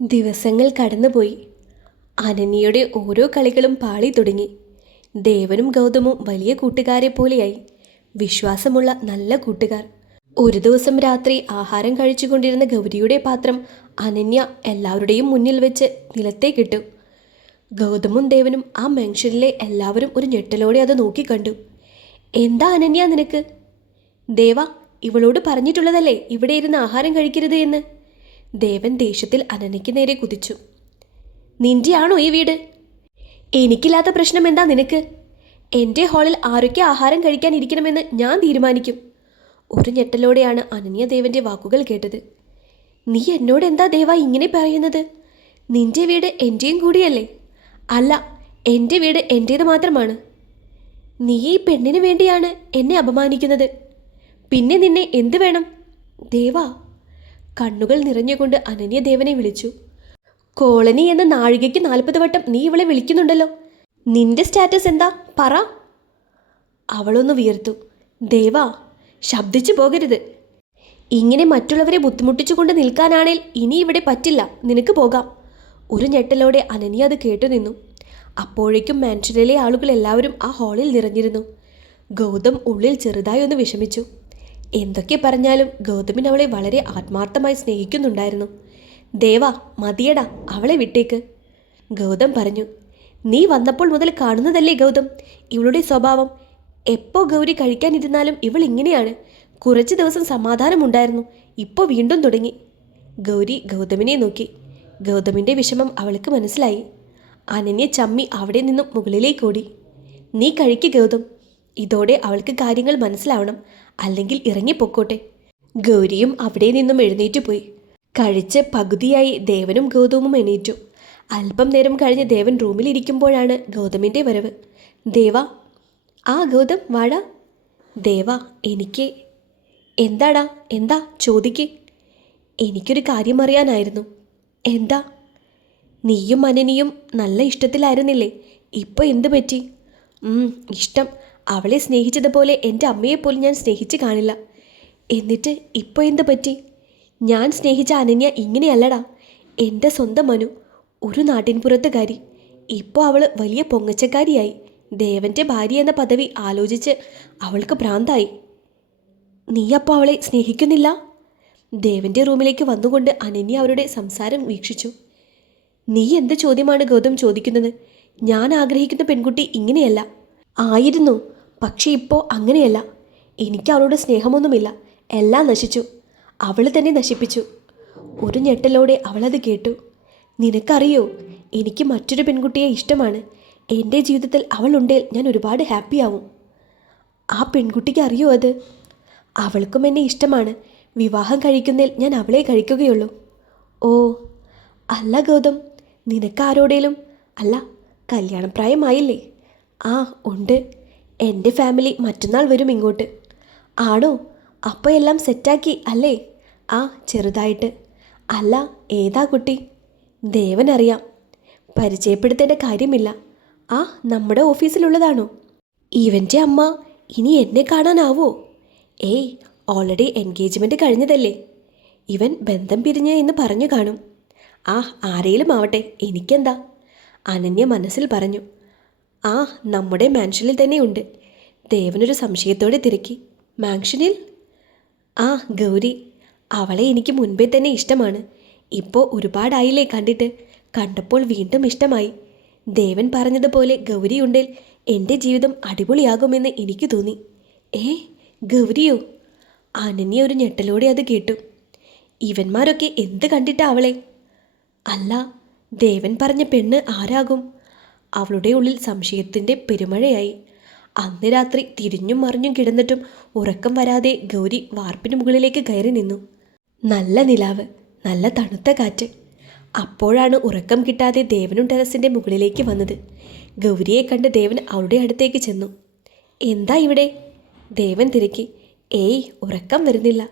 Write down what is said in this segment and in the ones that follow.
ദിവസങ്ങൾ കടന്നുപോയി. അനന്യയുടെ ഓരോ കളികളും പാളി തുടങ്ങി. ദേവനും ഗൗതമും വലിയ കൂട്ടുകാരെ പോലെയായി. വിശ്വാസമുള്ള നല്ല കൂട്ടുകാർ. ഒരു ദിവസം രാത്രി ആഹാരം കഴിച്ചുകൊണ്ടിരുന്ന ഗൗരിയുടെ പാത്രം അനന്യ എല്ലാവരുടെയും മുന്നിൽ വെച്ച് നിലത്തേക്കിട്ടു. ഗൗതമും ദേവനും ആ മെൻഷനിലെ എല്ലാവരും ഒരു ഞെട്ടലോടെ അത് നോക്കിക്കണ്ടു. എന്താ അനന്യ നിനക്ക്? ദേവ, ഇവളോട് പറഞ്ഞിട്ടുള്ളതല്ലേ ഇവിടെ ഇരുന്ന് ആഹാരം കഴിക്കരുത് എന്ന്. ദേവൻ ദേഷ്യത്തിൽ അനന്യയ്ക്ക് നേരെ കുതിച്ചു. നിന്റെയാണോ ഈ വീട്? എനിക്കില്ലാത്ത പ്രശ്നം എന്താ നിനക്ക്? എൻ്റെ ഹാളിൽ ആരൊക്കെ ആഹാരം കഴിക്കാൻ ഇരിക്കണമെന്ന് ഞാൻ തീരുമാനിക്കും. ഒരു ഞെട്ടലോടെയാണ് അനന്യ ദേവൻ്റെ വാക്കുകൾ കേട്ടത്. നീ എന്നോട് എന്താ ദേവ ഇങ്ങനെ പറയുന്നത്? നിന്റെ വീട് എൻ്റെയും കൂടിയല്ലേ? അല്ല, എൻ്റെ വീട് എൻ്റേത് മാത്രമാണ്. നീ ഈ പെണ്ണിന് വേണ്ടിയാണ് എന്നെ അപമാനിക്കുന്നത്. പിന്നെ നിന്നെ എന്ത് വേണം? ദേവാ, കണ്ണുകൾ നിറഞ്ഞുകൊണ്ട് അനന്യ ദേവനെ വിളിച്ചു. കോളനി എന്ന നാഴികയ്ക്ക് 40 വട്ടം നീ ഇവളെ വിളിക്കുന്നുണ്ടല്ലോ. നിന്റെ സ്റ്റാറ്റസ് എന്താ പറ? അവളൊന്ന് വിയർത്തു. ദേവാ, ശബ്ദിച്ചു പോകരുത്. ഇങ്ങനെ മറ്റുള്ളവരെ ബുദ്ധിമുട്ടിച്ചുകൊണ്ട് നിൽക്കാനാണേൽ ഇനി ഇവിടെ പറ്റില്ല, നിനക്ക് പോകാം. ഒരു ഞെട്ടലോടെ അനന്യ അത് കേട്ടു നിന്നു. അപ്പോഴേക്കും മാൻഷനിലെ ആളുകൾ എല്ലാവരും ആ ഹാളിൽ നിറഞ്ഞിരുന്നു. ഗൗതം ഉള്ളിൽ ചെറുതായി ഒന്ന് വിഷമിച്ചു. എന്തൊക്കെ പറഞ്ഞാലും ഗൗതമിന് അവളെ വളരെ ആത്മാർത്ഥമായി സ്നേഹിക്കുന്നുണ്ടായിരുന്നു. ദേവാ, മതിയടാ, അവളെ വിട്ടേക്ക്. ഗൗതം പറഞ്ഞു. നീ വന്നപ്പോൾ മുതൽ കാണുന്നതല്ലേ ഗൗതം ഇവളുടെ സ്വഭാവം. എപ്പോൾ ഗൗരി കഴിക്കാനിരുന്നാലും ഇവൾ ഇങ്ങനെയാണ്. കുറച്ച് ദിവസം സമാധാനമുണ്ടായിരുന്നു, ഇപ്പോൾ വീണ്ടും തുടങ്ങി. ഗൗരി ഗൗതമിനെ നോക്കി. ഗൗതമിൻ്റെ വിഷമം അവൾക്ക് മനസ്സിലായി. അനന്യ ചമ്മി അവിടെ നിന്നും മുകളിലേക്ക് ഓടി. നീ കഴിക്ക് ഗൗതം. ഇതോടെ അവൾക്ക് കാര്യങ്ങൾ മനസ്സിലാവണം, അല്ലെങ്കിൽ ഇറങ്ങിപ്പൊക്കോട്ടെ. ഗൗരിയും അവിടെ നിന്നും എഴുന്നേറ്റ് പോയി. കഴിച്ച് പകുതിയായി ദേവനും ഗൗതമും എണീറ്റു. അല്പം നേരം കഴിഞ്ഞ് ദേവൻ റൂമിലിരിക്കുമ്പോഴാണ് ഗൗതമിൻ്റെ വരവ്. ദേവ. ആ ഗൗതം, വാടാ. ദേവ, എനിക്ക്. എന്താടാ, എന്താ ചോദിക്ക്. എനിക്കൊരു കാര്യം അറിയാനായിരുന്നു. എന്താ? നീയും അനനിയും നല്ല ഇഷ്ടത്തിലായിരുന്നില്ലേ? ഇപ്പോൾ എന്തു പറ്റി? ഇഷ്ടം. അവളെ സ്നേഹിച്ചതുപോലെ എൻ്റെ അമ്മയെപ്പോലും ഞാൻ സ്നേഹിച്ച് കാണില്ല. എന്നിട്ട് ഇപ്പോൾ എന്ത് പറ്റി? ഞാൻ സ്നേഹിച്ച അനന്യ ഇങ്ങനെയല്ലടാ. എൻ്റെ സ്വന്തം മനു, ഒരു നാട്ടിൻപുറത്തുകാരി. ഇപ്പോൾ അവൾ വലിയ പൊങ്ങച്ചക്കാരിയായി. ദേവൻ്റെ ഭാര്യ എന്ന പദവി ആലോചിച്ച് അവൾക്ക് ഭ്രാന്തായി. നീ അപ്പോൾ അവളെ സ്നേഹിക്കുന്നില്ല? ദേവൻ്റെ റൂമിലേക്ക് വന്നുകൊണ്ട് അനന്യ അവരുടെ സംസാരം വീക്ഷിച്ചു. നീ എന്ത് ചോദ്യമാണ് ഗൗതം ചോദിക്കുന്നത്? ഞാൻ ആഗ്രഹിക്കുന്ന പെൺകുട്ടി ഇങ്ങനെയല്ല. ആയിരുന്നു, പക്ഷേ ഇപ്പോൾ അങ്ങനെയല്ല. എനിക്ക് അവളോട് സ്നേഹമൊന്നുമില്ല. എല്ലാം നശിച്ചു. അവൾ തന്നെ നശിപ്പിച്ചു. ഒരു ഞെട്ടലോടെ അവളത് കേട്ടു. നിനക്കറിയോ, എനിക്ക് മറ്റൊരു പെൺകുട്ടിയെ ഇഷ്ടമാണ്. എൻ്റെ ജീവിതത്തിൽ അവളുണ്ടേൽ ഞാൻ ഒരുപാട് ഹാപ്പിയാവും. ആ പെൺകുട്ടിക്ക് അറിയോ അത്? അവൾക്കും എന്നെ ഇഷ്ടമാണ്. വിവാഹം കഴിക്കുന്നതിൽ ഞാൻ അവളെ കഴിക്കുകയുള്ളൂ. ഓ, അല്ല ഗൗതം, നിനക്കാരോടേലും അല്ല, കല്യാണപ്രായമായില്ലേ? ആ ഉണ്ട്. എൻ്റെ ഫാമിലി മറ്റന്നാൾ വരും ഇങ്ങോട്ട്. ആണോ? അപ്പോൾ എല്ലാം സെറ്റാക്കി അല്ലേ? ആ, ചെറുതായിട്ട്. അല്ല, ഏതാ കുട്ടി? ദേവനറിയാം. പരിചയപ്പെടുത്തേണ്ട കാര്യമില്ല. ആ, നമ്മുടെ ഓഫീസിലുള്ളതാണോ? ഇവൻ്റെ അമ്മ ഇനി എന്നെ കാണാനാവോ? ഏയ്, ഓൾറെഡി എൻഗേജ്മെൻറ്റ് കഴിഞ്ഞതല്ലേ. ഇവൻ ബന്ധം പിരിഞ്ഞ് എന്ന് പറഞ്ഞു കാണും. ആ, ആരേലും ആവട്ടെ, എനിക്കെന്താ? അനന്യ മനസ്സിൽ പറഞ്ഞു. ആ, നമ്മുടെ മാൻഷനിൽ തന്നെയുണ്ട്. ദേവനൊരു സംശയത്തോടെ തിരക്കി. മാൻഷനിൽ? ആ, ഗൗരി. അവളെ എനിക്ക് മുൻപേ തന്നെ ഇഷ്ടമാണ്. ഇപ്പോൾ ഒരുപാടായില്ലേ കണ്ടിട്ട്. കണ്ടപ്പോൾ വീണ്ടും ഇഷ്ടമായി. ദേവൻ പറഞ്ഞതുപോലെ ഗൗരി ഉണ്ടേൽ എൻ്റെ ജീവിതം അടിപൊളിയാകുമെന്ന് എനിക്ക് തോന്നി. ഗൗരിയോ? അനന്യ ഒരു ഞെട്ടലോടെ അത് കേട്ടു. ഇവന്മാരൊക്കെ എന്ത് കണ്ടിട്ടാ അവളെ? അല്ല, ദേവൻ പറഞ്ഞ പെണ്ണ് ആരാകും? അവളുടെ ഉള്ളിൽ സംശയത്തിൻ്റെ പെരുമഴയായി. അന്ന് രാത്രി തിരിഞ്ഞും മറിഞ്ഞും കിടന്നിട്ടും ഉറക്കം വരാതെ ഗൗരി വാർപ്പിന് മുകളിലേക്ക് കയറി നിന്നു. നല്ല നിലാവ്, നല്ല തണുത്ത കാറ്റ്. അപ്പോഴാണ് ഉറക്കം കിട്ടാതെ ദേവനും ടെറസിൻ്റെ മുകളിലേക്ക് വന്നത്. ഗൗരിയെ കണ്ട് ദേവൻ അവളുടെ അടുത്തേക്ക് ചെന്നു. എന്താ ഇവിടെ? ദേവൻ തിരക്കി. ഏയ്, ഉറക്കം വരുന്നില്ല.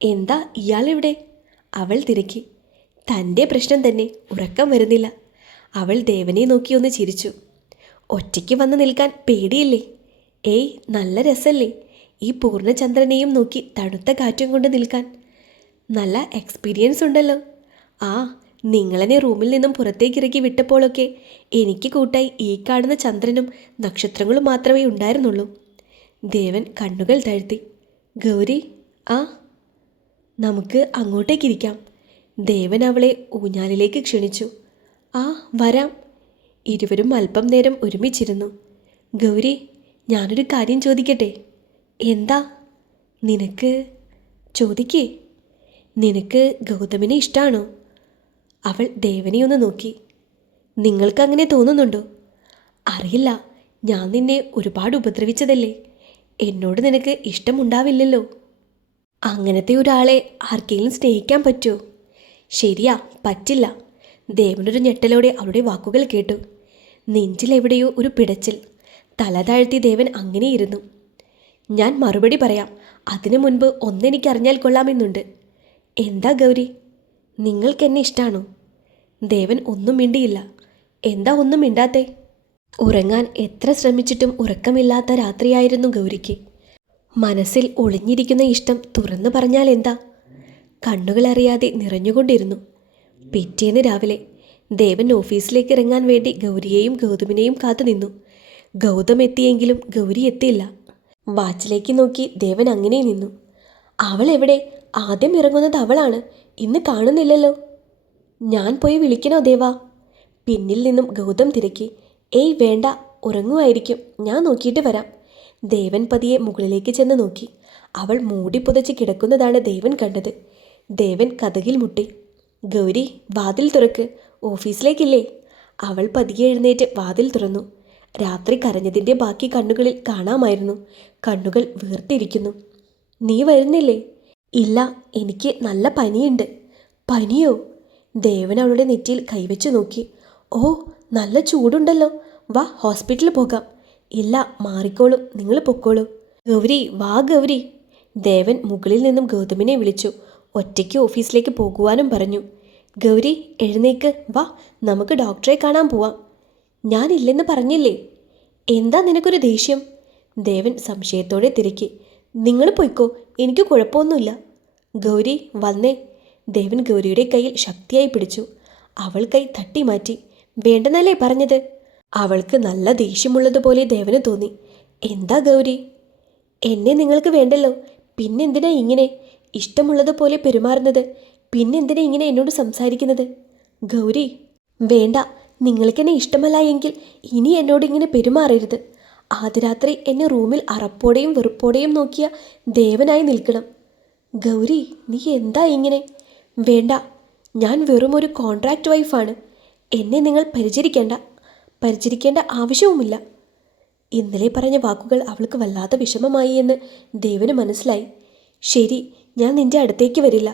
എന്താ ഇയാളിവിടെ? അവൾ തിരക്കി. തൻ്റെ പ്രശ്നം തന്നെ, ഉറക്കം വരുന്നില്ല. അവൾ ദേവനെ നോക്കി ഒന്ന് ചിരിച്ചു. ഒറ്റയ്ക്ക് വന്ന് നിൽക്കാൻ പേടിയില്ലേ? ഏയ്, നല്ല രസല്ലേ ഈ പൂർണ്ണചന്ദ്രനെയും നോക്കി തണുത്ത കാറ്റും കൊണ്ട് നിൽക്കാൻ. നല്ല എക്സ്പീരിയൻസ് ഉണ്ടല്ലോ. ആ, നിങ്ങളെന്നെ റൂമിൽ നിന്നും പുറത്തേക്കിറക്കി വിട്ടപ്പോഴൊക്കെ എനിക്ക് കൂട്ടായി ഈ കാണുന്ന ചന്ദ്രനും നക്ഷത്രങ്ങളും മാത്രമേ ഉണ്ടായിരുന്നുള്ളൂ. ദേവൻ കണ്ണുകൾ താഴ്ത്തി. ഗൗരി, ആ നമുക്ക് അങ്ങോട്ടേക്കിരിക്കാം. ദേവൻ അവളെ ഊഞ്ഞാലിലേക്ക് ക്ഷണിച്ചു. ആ വരാം. ഇരുവരും അല്പം നേരം ഒരുമിച്ചിരുന്നു. ഗൗരി, ഞാനൊരു കാര്യം ചോദിക്കട്ടെ? എന്താ? നിനക്ക് ചോദിക്കേ. നിനക്ക് ഗൗതമിനെ ഇഷ്ടമാണോ? അവൾ ദേവനെ ഒന്ന് നോക്കി. നിങ്ങൾക്കങ്ങനെ തോന്നുന്നുണ്ടോ? അറിയില്ല, ഞാൻ നിന്നെ ഒരുപാട് ഉപദ്രവിച്ചതല്ലേ. എന്നോട് നിനക്ക് ഇഷ്ടമുണ്ടാവില്ലല്ലോ. അങ്ങനത്തെ ഒരാളെ ആർക്കെങ്കിലും സ്നേഹിക്കാൻ പറ്റുമോ? ശരിയാ, പറ്റില്ല. ദേവനൊരു ഞെട്ടലോടെ അവളുടെ വാക്കുകൾ കേട്ടു. നെഞ്ചിലെവിടെയോ ഒരു പിടച്ചിൽ. തല താഴ്ത്തി ദേവൻ അങ്ങനെയിരുന്നു. ഞാൻ മറുപടി പറയാം. അതിനു മുൻപ് ഒന്നെനിക്കറിഞ്ഞാൽ കൊള്ളാമെന്നുണ്ട്. എന്താ ഗൗരി? നിങ്ങൾക്കെന്നെ ഇഷ്ടമാണോ? ദേവൻ ഒന്നും മിണ്ടിയില്ല. എന്താ ഒന്നും മിണ്ടാത്തേ? ഉറങ്ങാൻ എത്ര ശ്രമിച്ചിട്ടും ഉറക്കമില്ലാത്ത രാത്രിയായിരുന്നു ഗൗരിക്ക്. മനസ്സിൽ ഒളിഞ്ഞിരിക്കുന്ന ഇഷ്ടം തുറന്നു പറഞ്ഞാൽ എന്താ? കണ്ണുകളറിയാതെ നിറഞ്ഞുകൊണ്ടിരുന്നു. പിറ്റേന്ന് രാവിലെ ദേവൻ ഓഫീസിലേക്ക് ഇറങ്ങാൻ വേണ്ടി ഗൗരിയെയും ഗൗതമിനെയും കാത്തുനിന്നു. ഗൗതം എത്തിയെങ്കിലും ഗൗരി എത്തിയില്ല. വാച്ചിലേക്ക് നോക്കി ദേവൻ അങ്ങനെ നിന്നു. അവൾ എവിടെ? ആദ്യം ഇറങ്ങുന്നത് അവളാണ്. ഇന്ന് കാണുന്നില്ലല്ലോ. ഞാൻ പോയി വിളിക്കണോ ദേവാ? പിന്നിൽ നിന്നും ഗൗതം തിരക്കി. ഏയ് വേണ്ട, ഉറങ്ങുമായിരിക്കും, ഞാൻ നോക്കിയിട്ട് വരാം. ദേവൻ പതിയെ മുകളിലേക്ക് ചെന്ന് നോക്കി. അവൾ മൂടി പുതച്ച് കിടക്കുന്നതാണ് ദേവൻ കണ്ടത്. ദേവൻ കതകിൽ മുട്ടി. ഗൗരി, വാതിൽ തുറക്ക്, ഓഫീസിലേക്കില്ലേ? അവൾ പതിയെ എഴുന്നേറ്റ് വാതിൽ തുറന്നു. രാത്രി കരഞ്ഞതിൻ്റെ ബാക്കി കണ്ണുകളിൽ കാണാമായിരുന്നു. കണ്ണുകൾ വീർത്തിരിക്കുന്നു. നീ വരുന്നില്ലേ? ഇല്ല, എനിക്ക് നല്ല പനിയുണ്ട്. പനിയോ? ദേവൻ അവളുടെ നെറ്റിയിൽ കൈവച്ചു നോക്കി. ഓ, നല്ല ചൂടുണ്ടല്ലോ. വാ, ഹോസ്പിറ്റലിൽ പോകാം. ഇല്ല, മാറിക്കോളും, നിങ്ങൾ പൊക്കോളൂ. ഗൗരി, വാ ഗൗരി. ദേവൻ മുകളിൽ നിന്നും ഗൗതമിനെ വിളിച്ചു. ഒറ്റയ്ക്ക് ഓഫീസിലേക്ക് പോകുവാനും പറഞ്ഞു. ഗൗരി, എഴുന്നേക്ക്, വാ, നമുക്ക് ഡോക്ടറെ കാണാൻ പോവാം. ഞാനില്ലെന്ന് പറഞ്ഞില്ലേ. എന്താ നിനക്കൊരു ദേഷ്യം? ദേവൻ സംശയത്തോടെ തിരക്കി. നിങ്ങൾ പൊയ്ക്കോ, എനിക്ക് കുഴപ്പമൊന്നുമില്ല. ഗൗരി, വന്നേ. ദേവൻ ഗൗരിയുടെ കയ്യിൽ ശക്തിയായി പിടിച്ചു. അവൾ കൈ തട്ടി മാറ്റി. വേണ്ടെന്നല്ലേ പറഞ്ഞത്? അവൾക്ക് നല്ല ദേഷ്യമുള്ളതുപോലെ ദേവന് തോന്നി. എന്താ ഗൗരി? എന്നെ നിങ്ങൾക്ക് വേണ്ടല്ലോ, പിന്നെന്തിനാ ഇങ്ങനെ ഇഷ്ടമുള്ളതുപോലെ പെരുമാറുന്നത്? പിന്നെന്തിനാ ഇങ്ങനെ എന്നോട് സംസാരിക്കുന്നത്? ഗൗരി, വേണ്ട, നിങ്ങൾക്കെന്നെ ഇഷ്ടമല്ല എങ്കിൽ ഇനി എന്നോട് ഇങ്ങനെ പെരുമാറരുത്. ആദ്യ രാത്രി എന്നെ റൂമിൽ അറപ്പോടെയും വെറുപ്പോടെയും നോക്കിയ ദേവനായി നിൽക്കണം. ഗൗരി, നീ എന്താ ഇങ്ങനെ? വേണ്ട, ഞാൻ വെറും ഒരു കോൺട്രാക്റ്റ് വൈഫാണ്. എന്നെ നിങ്ങൾ പരിചരിക്കേണ്ട ആവശ്യവുമില്ല. ഇന്നലെ പറഞ്ഞ വാക്കുകൾ അവൾക്ക് വല്ലാത്ത വിഷമമായി എന്ന് ദേവന് മനസ്സിലായി. ശരി, ഞാൻ നിന്റെ അടുത്തേക്ക് വരില്ല.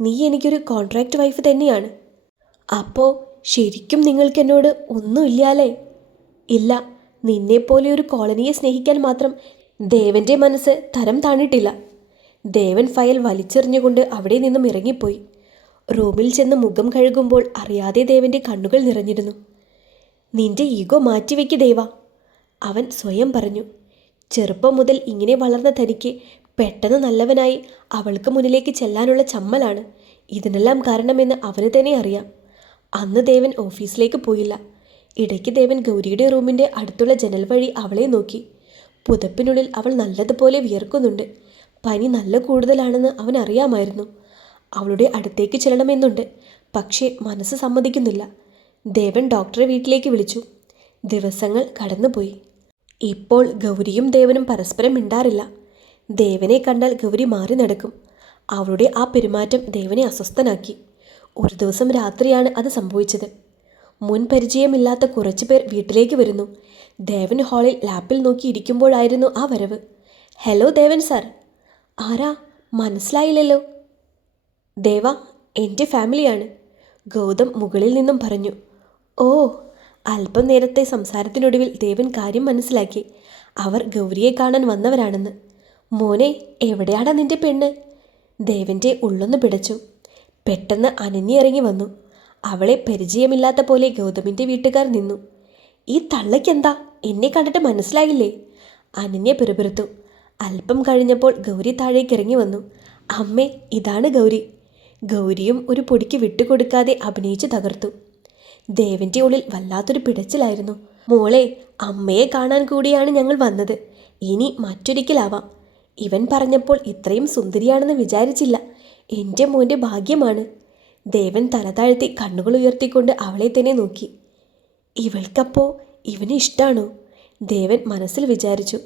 നീ എനിക്കൊരു കോൺട്രാക്റ്റ് വൈഫ് തന്നെയാണ്. അപ്പോൾ ശരിക്കും നിങ്ങൾക്ക് എന്നോട് ഒന്നുമില്ലാലേ? ഇല്ല, നിന്നെപ്പോലെ ഒരു കോളനിയെ സ്നേഹിക്കാൻ മാത്രം ദേവൻ്റെ മനസ്സ് തരം താണിട്ടില്ല. ദേവൻ ഫയൽ വലിച്ചെറിഞ്ഞുകൊണ്ട് അവിടെ നിന്നും ഇറങ്ങിപ്പോയി. റൂമിൽ ചെന്ന് മുഖം കഴുകുമ്പോൾ അറിയാതെ ദേവൻ്റെ കണ്ണുകൾ നിറഞ്ഞിരുന്നു. നിന്റെ ഈഗോ മാറ്റിവെക്ക് ദേവ, അവൻ സ്വയം പറഞ്ഞു. ചെറുപ്പം മുതൽ ഇങ്ങനെ വളർന്ന തനിക്ക് പെട്ടെന്ന് നല്ലവനായി അവൾക്ക് മുന്നിലേക്ക് ചെല്ലാനുള്ള ചമ്മലാണ് ഇതിനെല്ലാം കാരണമെന്ന് അവന് തന്നെ അറിയാം. അന്ന് ദേവൻ ഓഫീസിലേക്ക് പോയില്ല. ഇടയ്ക്ക് ദേവൻ ഗൗരിയുടെ റൂമിൻ്റെ അടുത്തുള്ള ജനൽ വഴി അവളെ നോക്കി. പുതപ്പിനുള്ളിൽ അവൾ നല്ലതുപോലെ വിയർക്കുന്നുണ്ട്. പനി നല്ല കൂടുതലാണെന്ന് അവൻ അറിയാമായിരുന്നു. അവളുടെ അടുത്തേക്ക് ചെല്ലണമെന്നുണ്ട്, പക്ഷേ മനസ്സ് സമ്മതിക്കുന്നില്ല. ദേവൻ ഡോക്ടറെ വീട്ടിലേക്ക് വിളിച്ചു. ദിവസങ്ങൾ കടന്നുപോയി. ഇപ്പോൾ ഗൗരിയും ദേവനും പരസ്പരം മിണ്ടാറില്ല. ദേവനെ കണ്ടാൽ ഗൗരി മാറി നടക്കും. അവളുടെ ആ പെരുമാറ്റം ദേവനെ അസ്വസ്ഥനാക്കി. ഒരു ദിവസം രാത്രിയാണ് അത് സംഭവിച്ചത്. മുൻ പരിചയമില്ലാത്ത കുറച്ചു പേർ വീട്ടിലേക്ക് വരുന്നു. ദേവൻ ഹാളിൽ ലാപ്പിൽ നോക്കി ഇരിക്കുമ്പോഴായിരുന്നു ആ വരവ്. ഹലോ ദേവൻ സാർ. ആരാ? മനസ്സിലായില്ലല്ലോ. ദേവ, എൻ്റെ ഫാമിലിയാണ്, ഗൗതം മുകളിൽ നിന്നും പറഞ്ഞു. ഓ. അല്പം നേരത്തെ സംസാരത്തിനൊടുവിൽ ദേവൻ കാര്യം മനസ്സിലാക്കി. അവർ ഗൗരിയെ കാണാൻ വന്നവരാണെന്ന്. മോനെ, എവിടെയാടാ നിന്റെ പെണ്ണ്? ദേവൻ്റെ ഉള്ളൊന്ന് പിടച്ചു. പെട്ടെന്ന് അനന്യ ഇറങ്ങി വന്നു. അവളെ പരിചയമില്ലാത്ത പോലെ ഗൗതമിൻ്റെ വീട്ടുകാർ നിന്നു. ഈ തള്ളയ്ക്കെന്താ? എന്നെ കണ്ടിട്ട് മനസ്സിലായില്ലേ? അനന്യ പിറുപിറുത്തു. അല്പം കഴിഞ്ഞപ്പോൾ ഗൗരി താഴേക്ക് ഇറങ്ങി വന്നു. അമ്മേ, ഇതാണ് ഗൗരി. ഗൗരിയും ഒരു പൊടിക്ക് വിട്ടുകൊടുക്കാതെ അഭിനയിച്ചു തകർത്തു. ദേവന്റെ ഉള്ളിൽ വല്ലാത്തൊരു പിടച്ചിലായിരുന്നു. മോളെ, അമ്മയെ കാണാൻ കൂടിയാണ് ഞങ്ങൾ വന്നത്. ഇനി മറ്റൊരിക്കലാവാം. ഇവൻ പറഞ്ഞപ്പോൾ ഇത്രയും സുന്ദരിയാണെന്ന് വിചാരിച്ചില്ല. എൻ്റെ മോൻ്റെ ഭാഗ്യമാണ്. ദേവൻ തലതാഴ്ത്തി കണ്ണുകൾ ഉയർത്തിക്കൊണ്ട് അവളെ തന്നെ നോക്കി. ഇവൾക്കപ്പോ ഇവന് ഇഷ്ടാണോ? ദേവൻ മനസ്സിൽ വിചാരിച്ചു.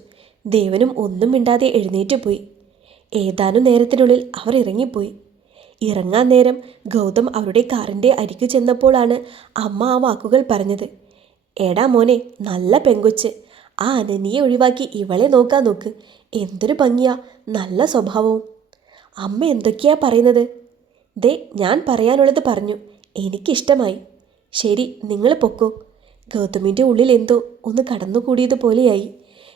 ദേവനും ഒന്നും മിണ്ടാതെ എഴുന്നേറ്റ് പോയി. ഏതാനും നേരത്തിനുള്ളിൽ അവർ ഇറങ്ങിപ്പോയി. ഇറങ്ങാൻ നേരം ഗൗതം അവരുടെ കാറിൻ്റെ അരികു ചെന്നപ്പോഴാണ് അമ്മ ആ വാക്കുകൾ പറഞ്ഞത്. എടാ മോനെ, നല്ല പെങ്കൊച്ച്. ആ അനന്യയെ ഒഴിവാക്കി ഇവളെ നോക്കാൻ നോക്ക്. എന്തൊരു ഭംഗിയാ, നല്ല സ്വഭാവവും. അമ്മ എന്തൊക്കെയാ പറയുന്നത്? ദേ, ഞാൻ പറയാനുള്ളത് പറഞ്ഞു. എനിക്കിഷ്ടമായി. ശരി, നിങ്ങൾ പൊക്കോ. ഗൗതമിൻ്റെ ഉള്ളിൽ എന്തോ ഒന്ന് കടന്നുകൂടിയതുപോലെയായി.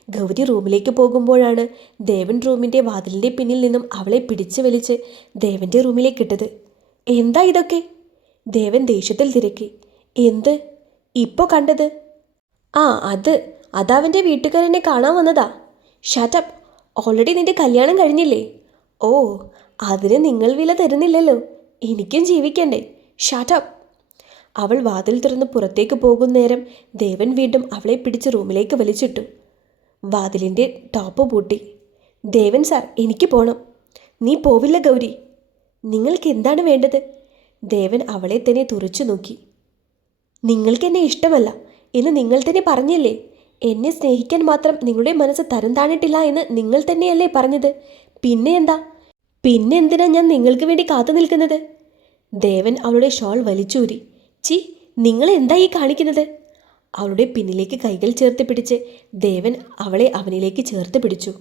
ഗൗരി റൂമിലേക്ക് പോകുമ്പോഴാണ് ദേവൻ റൂമിൻ്റെ വാതിലിൻ്റെ പിന്നിൽ നിന്നും അവളെ പിടിച്ചു വലിച്ച് ദേവൻ്റെ റൂമിലേക്കിട്ടത്. എന്താ ഇതൊക്കെ? ദേവൻ ദേഷ്യത്തിൽ തിരക്കി. എന്ത്? ഇപ്പോൾ കണ്ടത്? ആ, അതവൻ്റെ വീട്ടുകാരെന്നെ കാണാൻ വന്നതാ. ഷട്ടപ്പ്. ഓൾറെഡി നിന്റെ കല്യാണം കഴിഞ്ഞില്ലേ? ഓ, അതിന് നിങ്ങൾ വില തരുന്നില്ലല്ലോ. എനിക്കും ജീവിക്കണ്ടേ? ഷട്ടപ്പ്. അവൾ വാതിൽ തുറന്ന് പുറത്തേക്ക് പോകുന്നേരം ദേവൻ വീണ്ടും അവളെ പിടിച്ച് റൂമിലേക്ക് വലിച്ചിട്ടു. വാതിലിൻ്റെ ടോപ്പ് പൂട്ടി. ദേവൻ സാർ, എനിക്ക് പോണം. നീ പോവില്ല ഗൗരി. നിങ്ങൾക്ക് എന്താണ് വേണ്ടത്? ദേവൻ അവളെ തന്നെ തുറച്ചു നോക്കി. നിങ്ങൾക്കെന്നെ ഇഷ്ടമല്ല എന്ന് നിങ്ങൾ തന്നെ പറഞ്ഞില്ലേ? എന്നെ സ്നേഹിക്കാൻ മാത്രം നിങ്ങളുടെ മനസ്സ് തരം താണിട്ടില്ല എന്ന് നിങ്ങൾ തന്നെയല്ലേ പറഞ്ഞത്? പിന്നെ എന്താ? പിന്നെ എന്തിനാ ഞാൻ നിങ്ങൾക്ക് വേണ്ടി കാത്തു നിൽക്കുന്നത്? ദേവൻ അവളുടെ ഷോൾ വലിച്ചൂരി. ചി, നിങ്ങൾ എന്താ ഈ കാണിക്കുന്നത്? അവളുടെ പിന്നിലേക്ക് കൈകൾ ചേർത്ത് പിടിച്ച് ദേവൻ അവളെ അവനിലേക്ക് ചേർത്ത് പിടിച്ചു.